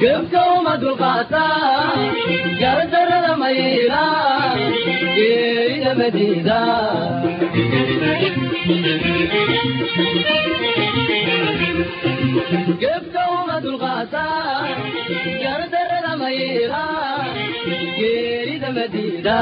قبتوا مدرقاتا قردر الميلا إلى مدينة قبتوا مدرقاتا قردر الميلا إلى مدينة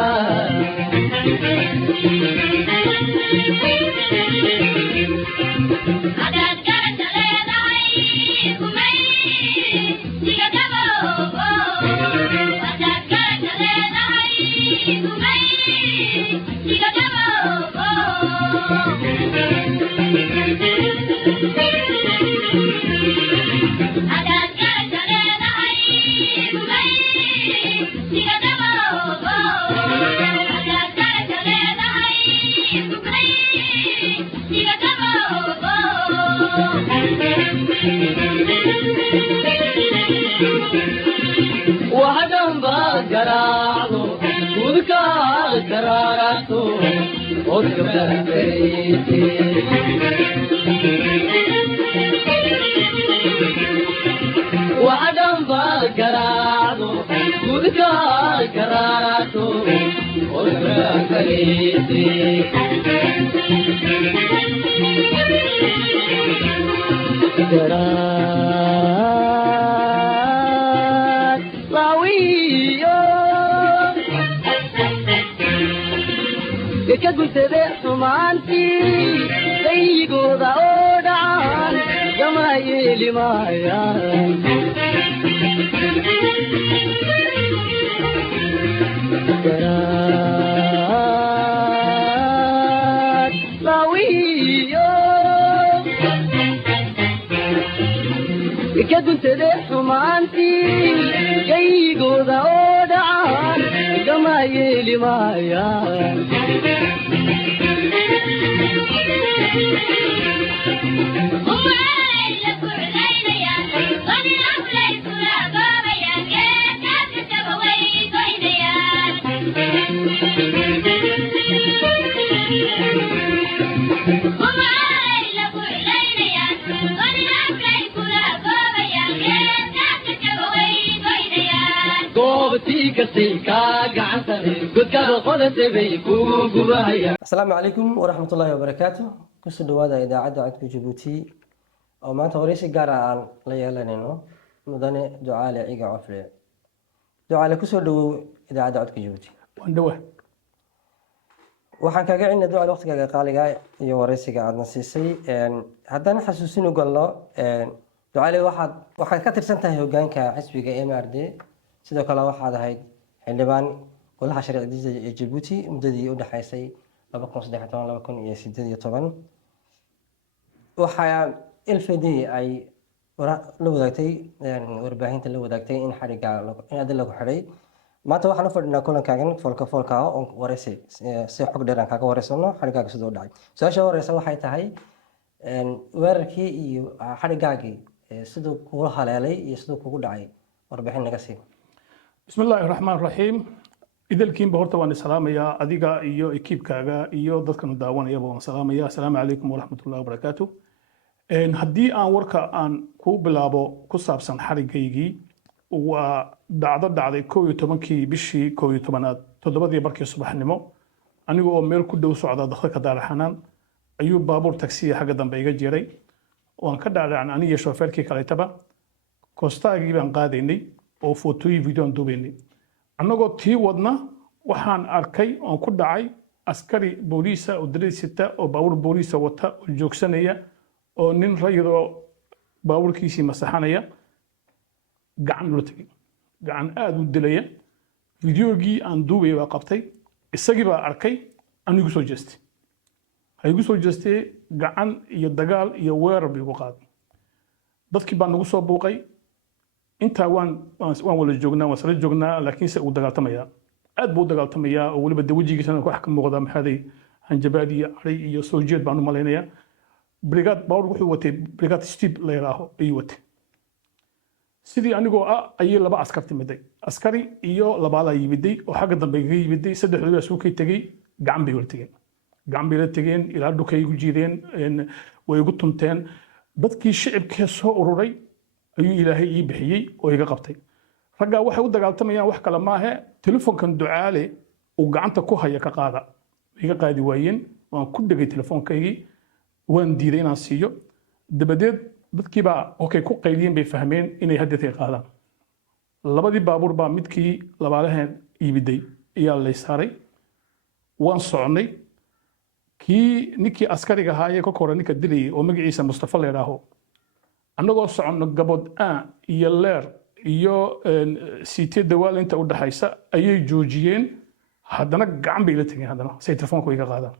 وهدم بقراضو وذكا قراراتو وذكا بيتي وهدم بقراضو وذكا قراراتو وذكا بيتي que قلت بيحتم عنتي سيقو ضعود عن جمايلي مايان كرات ضويو que قلت بيحتم عنتي سيقو ضعود عن جمايلي مايان السلام عليكم ورحمة الله وبركاته. كسر هذا إذاعة عدك جيبوتي أو ما تغريسي قارع ليالانينو مدن دعاء لعيقة عفري دعاء لكسر دو إذاعة عدك جيبوتي واندوه waxaan kaga cilna duca waqtiga qaaliga iyo wareysiga aad nasiisay haddana xasuusino gallo ducale waxaad ka tirsan tahay hoggaanka xisbiga MRD sidoo kale waxaad ahayd xildhibaan golaha sharci ee Djibouti muddadii u dhaxaysay 2013-2018 waxaa LFD ay la wadaagtay warbaahinta la wadaagtay in xariga in aad lagu xiray maanta waxaan u fadhinaa kulankaagan foolka oo wareysi si xog dheer aan kaga wareysano xarigaaga sidoo dhacay su'aasha horeysa waxay tahay weerarkii iyo xarigaagii sidoo kugu haleelay iyo sidoo kugu dhacay warbixin naga sii بسم الله الرحمن الرحيم إذا الكيم بهرت وأنا سلام يا أديكا إيو إكيب كاغا إيو ضدكم الدعوان يا بابا سلام يا السلام عليكم ورحمة الله وبركاته إن هدي أن وركا أن كو بلابو كساب سن حريقيجي ودعدي كوي تمنكي بشي كوي تمنات تدبدي بركي صباح النمو أنيقو ميل كدو سعدا دخلك دار حنان أيوب بابور تاكسي حاجة دنبيجا جيري وأن كدار عن أني شوفيركي كاليتبا كوستاغي بان قاديني oo footooyin video duubeenay annagoo tii wadna waxaan arkay oo ku dhacay askari booliisa oo dareysita oo baawur booliisa wata oo joogsanaya oo nin rayidoo baawurkiisii masaxanaya gacan loo tagay gacan aad u dilaya videogii aan duubay waa qabtay isagii baa arkay anigu soo jeestay haygu soo jeestay gacan iyo dagaal iyo weerar bigu qaaday dadkii baa nagu soo buuqay inta waan wala joognaa laakiin se uu dagaaltamaya aad buu dagaaltamaya oo waliba dawajigiisana wax ka muuqda maxaday hanjabaad iyo aray iyo soo jeed baan u maleynaya brigade bawr wuxuu watay brigade steep la yiraahdo ay watay sidii anigoo ah ayay laba askar timiday askari iyo labaalaa yimiday oo xagga dambe iga yimiday saddexdooda suukay tegey gacan bay wala tegeen gacan bay la tegeen ilaa dhukay igu jiideen way igu tunteen dadkii shicibkee soo ururay ayuu ilaahay ii bixiyey oo iga qabtay raggaa waxay u dagaaltamayaan wax kale maahe telefoonkan ducaale uu gacanta ku haya ka qaada iga qaadi waayeen waan ku dhegay telefoonkaygii waan diiday inaan siiyo dabadeed dadkii baa okay ku qaydiyeen bay fahmeen inay haddeetay qaadaan labadii baabuur baa midkii labaalaheen iibiday ayaa lay saaray waan soconnay kii ninkii askariga ahaayee kolka hore ninka dilayay oo magaciisa mustafa la yidhaaho annagoo soconno gabood aan iyo leer iyo siitee dawaal inta u dhaxaysa ayay joojiyeen haddana gacan bay ila tegeen haddana say telefoonka iga qaadaan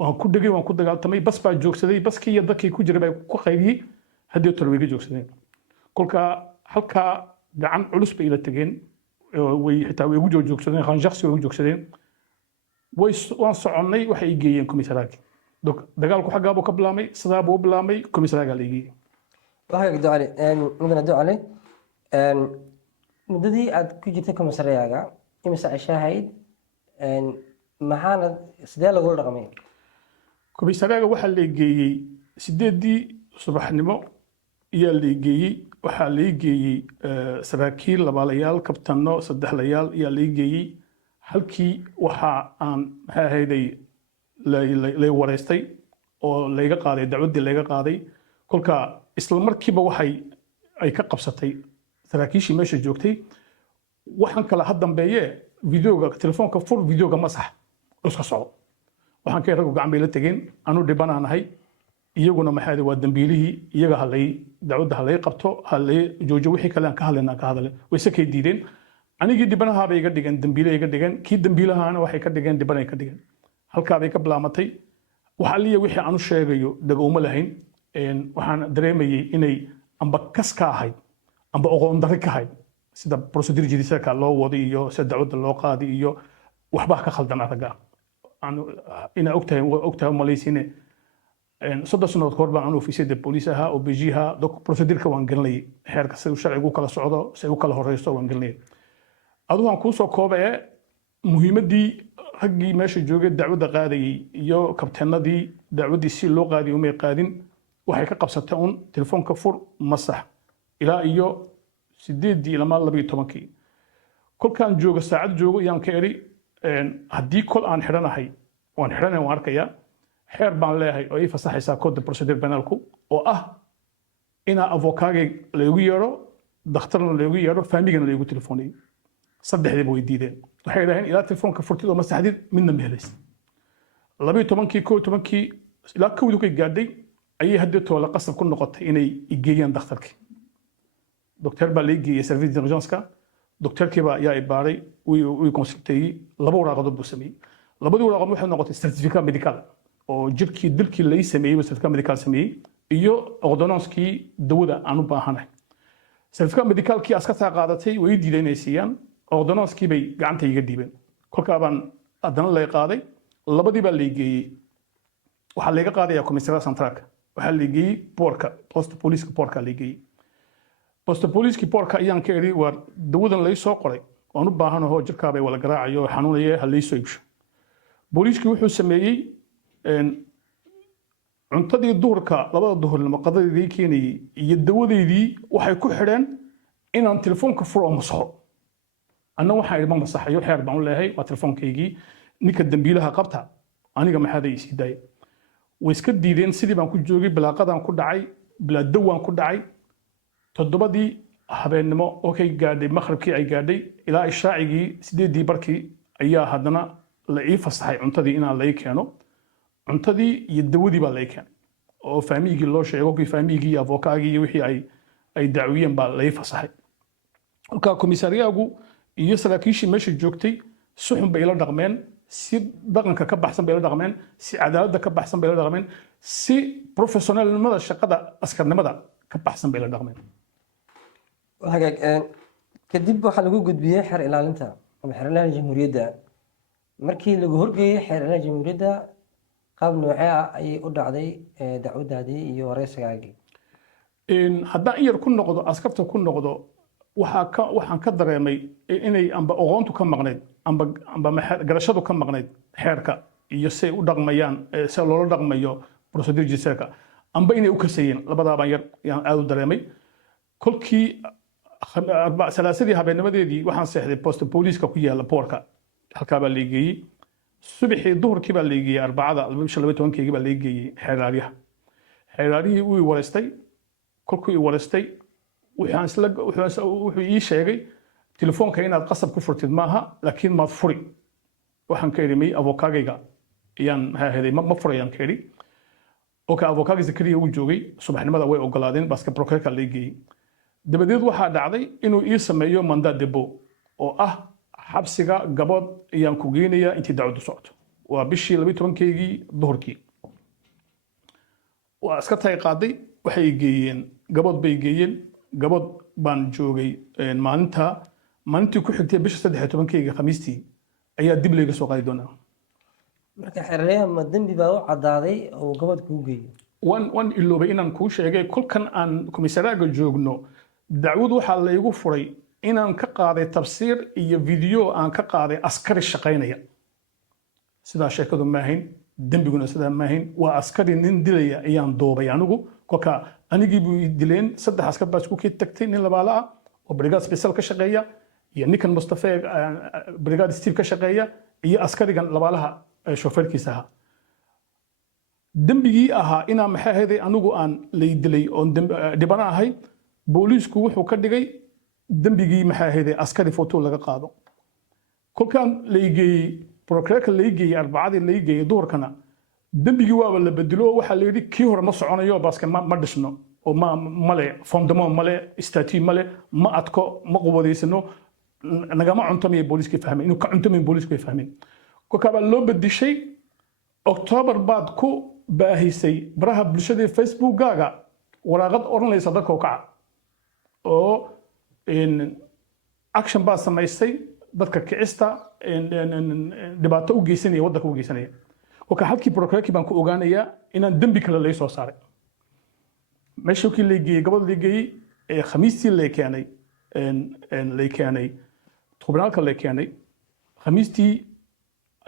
waan ku dhegay waan ku dagaaltamay bas baa joogsaday baskii iyo dadkii ku jiray baa ku qaydiyey haddii tolo way iga joogsadeen kolka halkaa gacan culus bay ila tegeen way xitaa way igu joogsadeen khanjaqsi way igu joogsadeen waan soconnay waxay i geeyeen komisaraagii dagaalku xaggaa buu ka bilaamay sidaa buu u bilaamay komisaraagaa la igeeyey waxaa ducale mudane ducale muddadii aad ku jirtay komisariyaaga imise cishahayd maxaana sidee lagula dhaqmay komisariyaaga waxaa la geeyey 8 subaxnimo ayaa la geeyey waxaa la geeyey saraakiil labaalayaal kabtano saddexlayaal ayaa la geeyey halkii waxa aan maxaa ahayday lay wareystay oo layga qaaday dacwaddii layga qaaday kolka isla markiiba waxay ay ka qabsatay saraakiishii meesha joogtay waxaan kala had dambeeye videoga telefoonka fur videoga masax iska soco waxaan ka raggu gacan bay la tegeen anu dhibanaan ahay iyaguna maxaa waa dambiilihii iyaga halay dacwadda halay qabto halay joojo wixii kale aan ka hadlayna ka hadalay way sakay diideen anigii dhibanaha bay iga dhigeen dambiile iga dhigeen kii dambiilahaana waxay ka dhigeen dhibanay ka dhigeen halkaa bay ka bilaamatay waxa liya wixii aanu sheegayo dagowma lahayn waxaan dareemayay inay amba kas ka ahayd amba aqoon darri ka ahayd sida procedure jidisaka loo wado iyo sida dacwadda loo qaadi iyo waxba ka khaldan araga ina ogtahay malaysiine soddon sanadood kahor baan ofiisyada booliisaha oo bejiha procedureka waan gelinayay xeerka si sharcigu u kala socdo si u kala horeysto waan gelinayay aduu aan kuu soo koobay muhiimadii raggii meesha joogay dacwadda qaadayay iyo kabtanadii dacwaddii si loo qaadiyay umay qaadin waxay ka qabsatay un telefoonka fur masax ilaa iyo 8 ilaa 12 kolkaan joogo saacad joogo ayaan ka eri haddii kol aan xidhanahay waan arkayaa xeer baan leeyahay oo ii fasaxaysaa code procedure penalku oo ah inaa avokaagay laygu yeedho dakhtarna laygu yeedho faamigana laygu telefoonayay saddexdiiba way diideen waxay yidhaaheen ilaa telefoonka furtid oo masaxdid midna ma helaysa 12 ilaa kowdii kay gaadhay ayay haddii toola qasab ku noqotay inay igeeyaan dakhtarkii docteur baa la igeeyey service d'urgence-ka docteurkii baa ayaa i baaray wii consulteeyey laba waraaqadood buu sameeyey labadii waraaqadood waxay noqotay certificat medical oo jirkii dilkii lay sameeyey certificat medical sameeyey iyo ordonnance-kii dawada aan u baahanahay certificat medicalkii askartaa qaadatay way diideen inay siiyaan ordonnance-kii bay gacanta iga dhiibeen kolkaa baan haddana lay qaaday labadii baa lay geeyey waxaa layga qaadayaa commissariat centralka waxaa lay geeyey boorka post police-ka boorka lay geeyey post police-ki boorka ayaan ka eri waa dawadan lay soo qoray waan u baahanaho jirkaabay wala garaacayo xanuunaya ha lay soo iibsho booliiskii wuxuu sameeyey cuntadii duhurka labada duhurnimo qadadeedii keenayay iyo dawadeydii waxay ku xidheen inaan telefoonka furo oo masaxo anna waxaan idhi ma masaxayo xeer baan u leeyahay waa telefoonkaygii ninka dambiilaha qabta aniga maxaaday isii daaya way iska diideen sidii baan ku joogay bilaaqadaan ku dhacay bilaa dawaan ku dhacay toddobadii habeennimo oo kay gaadhay maqribkii ay gaadhay ilaa ishaacigii 8 barkii ayaa haddana la ii fasaxay cuntadii inaan lay keeno cuntadii iyo dawadii baa lay keenay oo faamigii loo sheego kii faamigii avokaagii iyo wixii ay dacwiyeen baa lay fasaxay halka komisariyaagu iyo saraakiishii meesha joogtay suxun bay la dhaqmeen si dhaqanka ka baxsan bay la dhaqmeen si cadaaladda ka baxsan bay la dhaqmeen si professionalnimada shaqada askarnimada ka baxsan bay la dhaqmeen hagaag kadib waxaa lagu gudbiyey xeer ilaalinta ama xeer ilaalinta jamhuuriyadda markii lagu horgeeyey xeer ilaalinta jamhuuriyadda qaab noocee ah ayay u dhacday dacwadaadii iyo wareysigaagii haddaan in yar ku noqdo askarta ku noqdo waxaan ka dareemay inay amba aqoontu ka maqnayd amba garashadu ka maqnayd xeerka iyo say u dhaqmayaan se loola dhaqmayo procedure judicialka amba inay u kasayeen labadaabaan yaan aad u dareemay kolkii salaasadii habeennimadeedii waxaan seexday posta booliiska ku yaala boorka halkaa baa leegeeyey subaxii duhurkii baa leegeeyey arbacada 12 baa leegeeyey xeeraariyihii uu wareystay kolkuu ii wareystay wuxuu ii sheegay telefoonka inaad qasab ku furtid maaha laakiin maad furi waxaan ka idhi may avokaagayga ayaan haheday ma furayaan ka idhi oka avokaagii zakariya uu joogay subaxnimada way ogolaadeen baaska brokerka leegeeyey dabadeed waxaa dhacday inuu ii sameeyo mandat debo oo ah xabsiga gabood ayaan ku geynayaa intii dacwadu socoto waa bishii 12keygii duhurkii waa askartay qaaday waxay geeyeen gabood bay geeyeen gabood baan joogay maalintii ku xigtay bisha 13keyga khamiistii ayaa dib layga soo qaadi doonaa marka xerreeyaha ma dembi baa u caddaaday oo gabood kuu geeyey waan iloobay inaan kuu sheegay kolkan aan komisaraaga joogno dacwad waxaa laygu furay inaan ka qaaday tafsiir iyo video aan ka qaaday askari shaqaynaya sidaa sheekadu maahayn dembiguna sidaa maahayn waa askari nin dilaya ayaan doobay anigu kolka anigii buu dileen 3 askar baa isku kii tagtay nin labaala ah oo brigade special ka shaqeeya iyo ninkan Mustafa brigade Steve ka shaqeeya iyo askarigan labaalaha shofeerkiisa ahaa dembigii ahaa inaa maxay ahayd anigu aan lay dilay oo dhibana ahay booliisku wuxuu ka dhigay dembigii maxay ahayd askari photo laga qaado kolkaan leeygeeyey prokurorka leeygeeyey arbacadii leeygeeyey duhurkana dembigii waaba la bedelo waxa la yidhi kii hore ma soconayo baaska ma dhisno oo male fondement male statut male ma adko ma qubadeysano nagama cuntamay booliiska fahmeen inuu ka cuntamay booliisku fahmeen kolkaaba loo bedishay October baad ku baahisay baraha bulshada Facebookgaaga waraaqad oranaysa dadka kaca oo action baa samaysay dadka kicista dhibaato u geysanaya waddanka u geysanaya وكا halkii prokurorkii baan ku ogaanayaa inaan dambi kale lay soo saaray meeshii leegay gabadh leegay khamiistii lay keenay tribunalka lay keenay khamiistii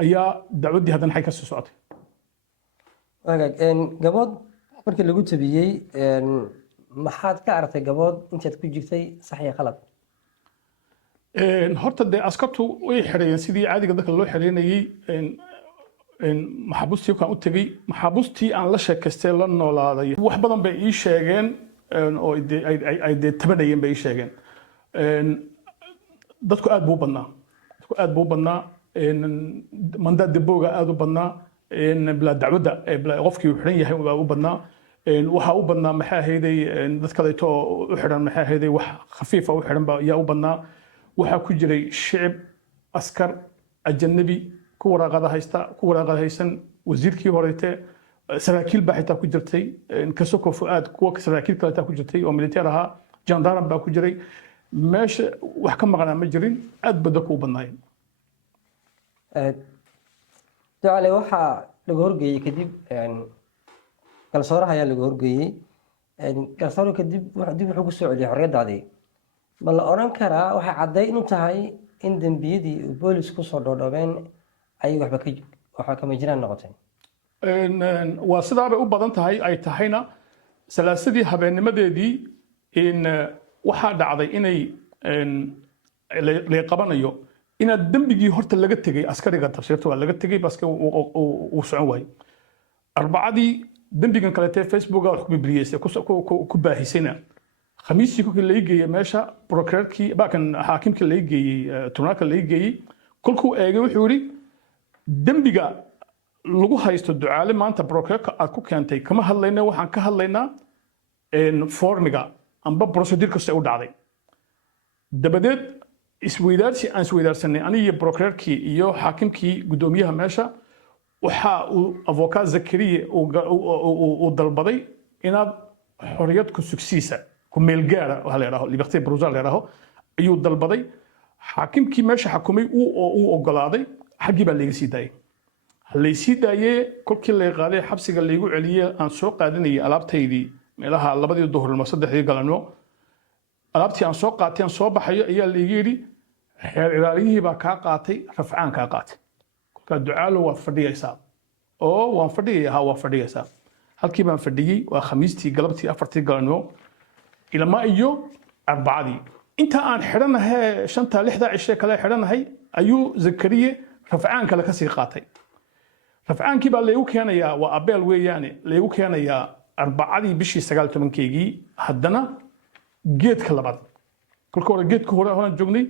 ayaa dacwadii hadan xay ka soo socotay gabadh markii lagu tabiyay maxaad ka aragtay gabadh intaad ku jirtay sax iyo qalad horta de askartu way xirayeen sidii caadiga dadka loo xireynayay maxabuustii kan u tagay maxabuustii aan la sheekaystay la noolaaday wax badan bay ii sheegeen oo ay tabanayeen bay ii sheegeen dadku aad buu badnaa mandat debooga aad u badnaa bilaa dacwadda qofkii uu xiran yahay baa u badnaa waxaa u badnaa maxaa ahayday dad kaleeto u xiran maxaa ahayday wax khafiifa u xiran baa yaa u badnaa waxaa ku jiray shicib askar ajanabi ku waraaqada haysan wasiirkii horeete saraakiil baa xitaa ku jirtay kasoko fuaad kuwa saraakiil kale xitaa ku jirtay oo militeer ahaa jandaran baa ku jiray meesha wax ka maqnaa ma jirin aad bada ku badnaayeen ducale waxaa laga horgeeyey kadib galsooraha ayaa laga horgeeyey galsoore kadib wuxuu ku soo celiyay xorriyaddaadii ma la oran karaa waxay cadday inuu tahay in dembiyadii boolis ku soo dhoodhoobeen ay waxba kama jiraan noqotay waa sidaabay u badan tahay ay tahayna salaasadii habeennimadeedii waxaa dhacday inay la qabanayo inaad dembigii horta laga tegay askariga tafsiirta waa laga tegay baska uu socon waayey arbacadii dembigan kaleetee facebooka wax ku bibriyeysay ku baahisayna khamiistii kolkii la geeyey meesha prokurorkii baakan xaakimkii la geeyey tribunalka la geeyey kolkuu eegay wuxuu yidhi dembiga lagu haysto ducaale maanta prokurorka aad ku keentay kama hadlayna waxaan ka hadlaynaa formiga amba procedure kasta u dhacday dabadeed isweydaarsi aan isweydaarsanay aniga prokurorkii iyo xaakimkii gudoomiyaha meesha waxa uu avocat zakariya uu dalbaday inaad xorriyad ku sugsiisa ku meel gaara waxa la yiraahdo liberté provisoire la yiraahdo ayuu dalbaday xaakimkii meesha xakumay uu ogolaaday xaqii baa laga sii daayay halay sii daayay kolkii la qaaday xabsiga lagu celiyay aan soo qaadanayay alaabtaydii meelaha labadii duhurnimo saddexdii galabnimo alaabtii aan soo qaatay aan soo baxayo ayaa la iga yidhi xeer ilaaliyihii baa kaa qaatay rafcaan kaa qaatay kolkaa ducaalo waad fadhiyaysaa oo waan fadhiyayaa waa fadhiyaysaa halkii baan fadhiyey waa khamiistii galabtii afartii galabnimo ilama iyo arbacadii inta aan xidhanahay shanta lixda cishe kale xidhanahay ayuu zakariye rafcaan kale kasii qaatay rafcaankii baa laygu keenayaa waa abeel weeyaane laygu keenayaa arbacadii bishii 19keygii haddana geedka labaad kolka hore geedka hore horaan joognay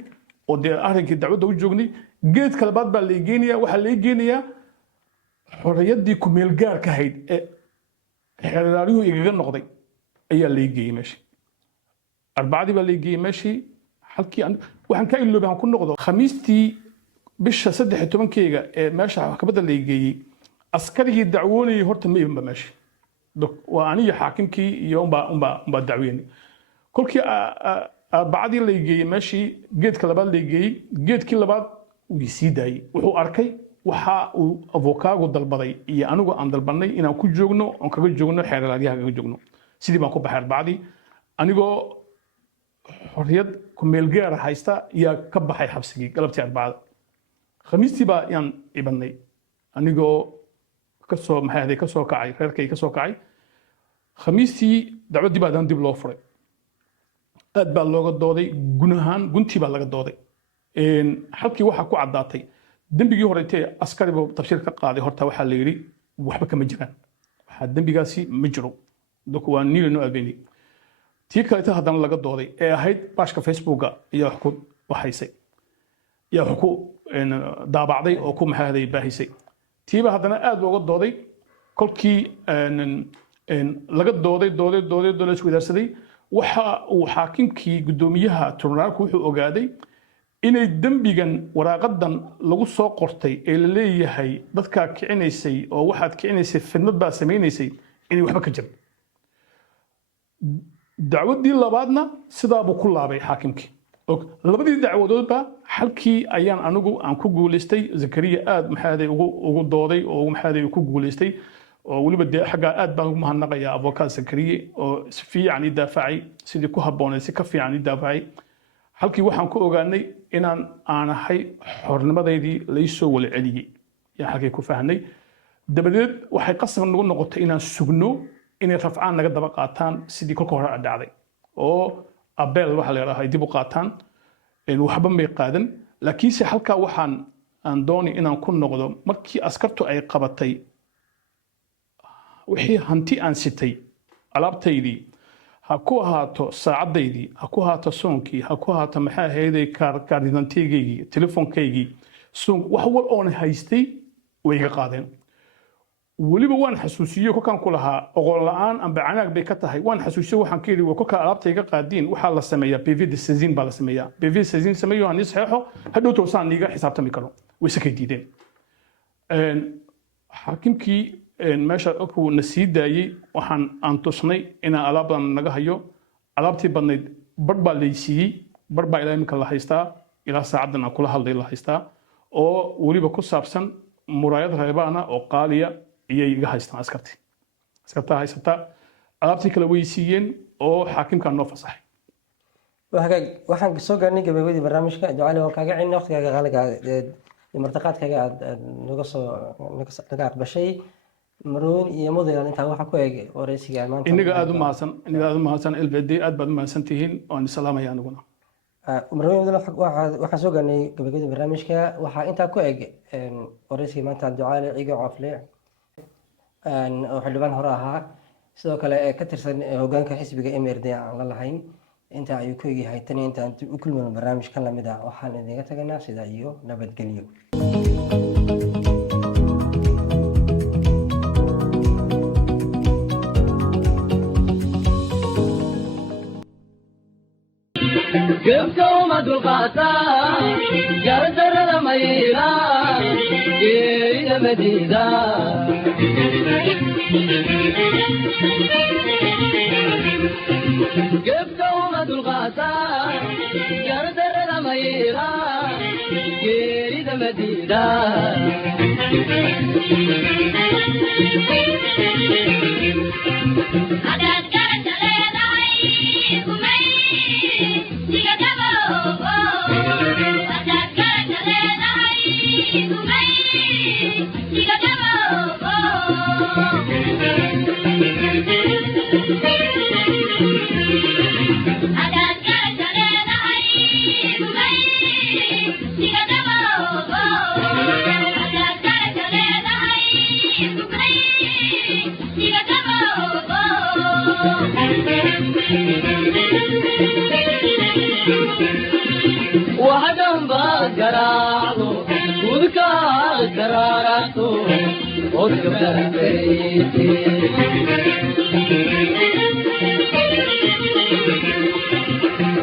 oo dee arrinkii dacwadda u joognay geedka labaad baa lay geenayaa waxaa lay geenayaa xorriyaddii ku meel gaarka ahayd ee xeer ilaaliyuhu igaga noqday ayaa lay geeyey meeshii arbacadii baa lay geeyey meeshii halkii waxaan ka iloobay aan ku noqdo khamiistii bisha 13keyga ee meesha maxkamadda lay geeyey askarigii dacwoonayay horta ma ibanba meesha waa aniga xaakimkii iyo unbaa dacweynay kolkii arbacadii lay geeyey meeshii geedka labaad lay geeyey geedkii labaad wuu sii daayey wuxuu arkay waxa uu avokaago dalbaday iyo anigu aan dalbanay inaan ku joogno oon kaga joogno xeer ilaalyaha kaga joogno sidii baan ku baxay arbacadii anigoo xorriyad ku meel gaar haysta yaa ka baxay xabsigii galabtii arbacada khamiistii baa yaan ibanay anigoo kasoo maxay kasoo kacay reerkay kasoo kacay khamiistii dacwaddii baa dib loo furay aad baa looga dooday gunahaan guntii baa laga dooday halkii waxaa ku caddaatay dembigii horeetee askari buu tafsiir ka qaaday horta waxaa la yidhi waxba kama jiraan waxaa dembigaasi ma jiro waa niila noo aabeynay tii kaleeta haddana laga dooday ee ahayd baashka facebooka ayaa wax ku waxaysay yaa wax ku daabacday oo ku maxaaday baahisay tiiba haddana aad looga dooday kolkii laga dooday isku idaarsaday waxa uu xaakimkii guddoomiyaha tribunaalku wuxuu ogaaday inay dembigan waraaqadan lagu soo qortay ee la leeyahay dadkaa kicinaysay oo waxaad kicinaysay fidnad baa samaynaysay inay waxba ka jirin dacwaddii labaadna sidaa buu ku laabay xaakimkii labadii dacwadoodba halkii ayaan anigu aan ku guulaystay zakariya aad maxaaday ugu dooday oo maxaaday ku guulaystay oo waliba dee xaggaa aad baan ugu mahadnaqayaa avokaad zakariye oo si fiican ii daafacay sidii ku habboonay si ka fiican ii daafacay halkii waxaan ku ogaanay inaan aanahay xornimadaydii laysoo wala celiyey yaa halkay ku fahnay dabadeed waxay qasab nagu noqotay inaan sugno inay rafcaan naga daba qaataan sidii kolka hore dhacday oo abeel waxa la yiraahdaa dib u qaataan waxba may qaadan laakiinse halkaa waxaan aan doonay inaan ku noqdo markii askartu ay qabatay wixii hanti aan sitay alaabtaydii ha ku ahaato saacadaydii ha ku ahaato soonkii ha ku ahaato maxaa ahaydey kaardidanteegaygii telefoonkaygii soon wax wal oon haystay way iga qaadeen weliba waan xasuusiyey kolkaan ku lahaa oqol la'aan amba canaag bay ka tahay waan xasuusiyey waxaan ka yidhi kolkaa alaabta iga qaadiin waxaa la sameeyaa pv de sezin baa la sameeyaa pv sezin sameeyo aan ii saxeexo hadhow toosaan iiga xisaabtami karo wayse kay diideen xaakimkii meesha uu na sii daayey waxaan aan tusnay inaan alaabdan naga hayo alaabtii badnayd bar baa laysiiyey bar baa ilaa iminka la haystaa ilaa saacaddan aan kula hadlay la haystaa oo weliba ku saabsan muraayad reebaana oo qaaliya iyay iga haystaan askartaa haysata alaabtii kale way siiyeen oo xaakimkaa noo fasaxay waxaan soo gaarnay gabagabadii barnaamijka ducaale waan kaaga celin waqtigaaga qaaliga martiqaadkaaga aad naga aqbashay maroon iyo mudaylan intaa waxa ku eeg wareysiga maanta inaga aad u mahadsan LBD aad baad u mahadsan tihiin waan salaamaya aniguna maroon waxaan soo gaarnay gabagabadii barnaamijka waxaa intaa ku eeg wareysiga maanta ducaale ciga cofle oo xildhibaan hore ahaa sidoo kale ka tirsan hoggaanka xisbiga MRD aan la lahayn inta ayuu ku egyahay tan inta aan u kulmayno barnaamijkan lamid ah waxaan idinga tagnaa sida iyo nabadgelyo قبتوا مدرقاتا جردر الميلا إلى مدينة قبتوا مدرقاتا جردر الميلا إلى مدينة وحدهم بقراعو وذكا قراراتو وذكا بيتي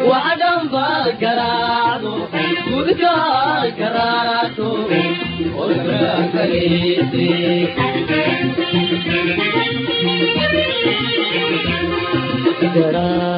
وحدهم بقراعو وذكا قراراتو وذكا بيتي قراراتو